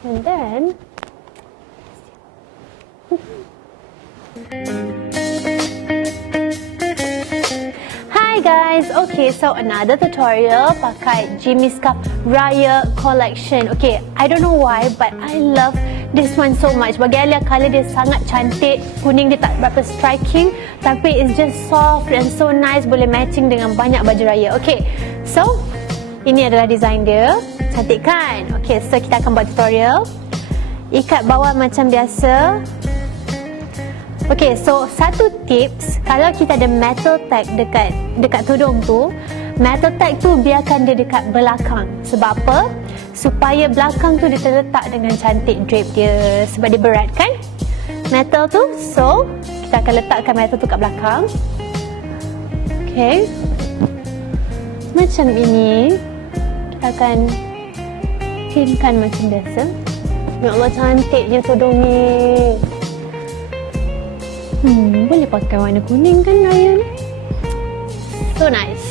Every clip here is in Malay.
And then hi guys, okay, so another tutorial pakai Jimmyscarves Raya collection. Okay, I don't know why but I love this one so much. Bagi Alia, colour dia sangat cantik. Kuning dia tak berapa striking, tapi it's just soft and so nice, boleh matching dengan banyak baju raya. Okay, so ini adalah design dia. Cantik kan? Okay, so kita akan buat tutorial. Ikat bawah macam biasa. Okay, so satu tips, kalau kita ada metal tag dekat tudung tu, metal tag tu biarkan dia dekat belakang. Sebab apa? Supaya belakang tu dia terletak dengan cantik drape dia. Sebab dia berat kan? Metal tu, so kita akan letakkan metal tu kat belakang. Okay, macam ini. Kita akan pinkan macam biasa. Ya Allah, cantiknya tudung ni. Boleh pakai warna kuning kan Raya ni? So nice.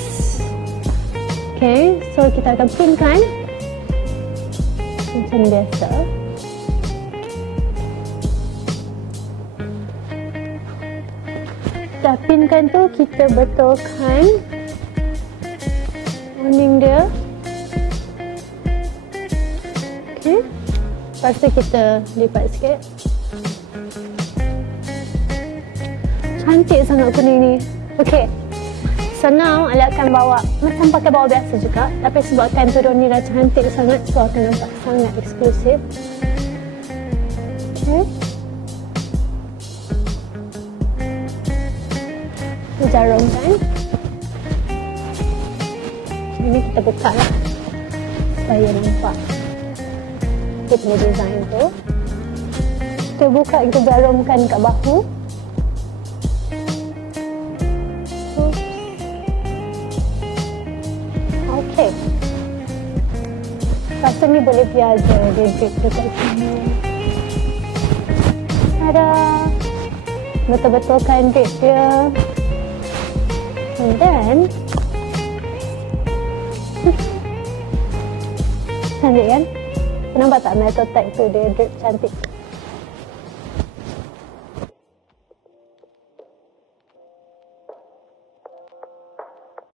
Okay, so kita akan pinkan macam biasa. Dah pinkan tu, kita betulkan awning dia. Okay, lepas tu kita lipat sikit. Cantik sangat kuning ni. Okay, so now Alia akan bawa macam pakai bawah biasa juga, tapi sebabkan tudung ni dah cantik sangat, so akan nampak sangat eksklusif. Okay, kita jarumkan. Ini kita buka lah supaya nampak dia punya design tu. Kita buka, kita jarumkan kat bahu. Okay, lepas tu ni boleh biar dia drip dekat sini. Ada betul-betulkan drip dia. And then cantik kan? Nampak tak metal tag tu dia drip cantik.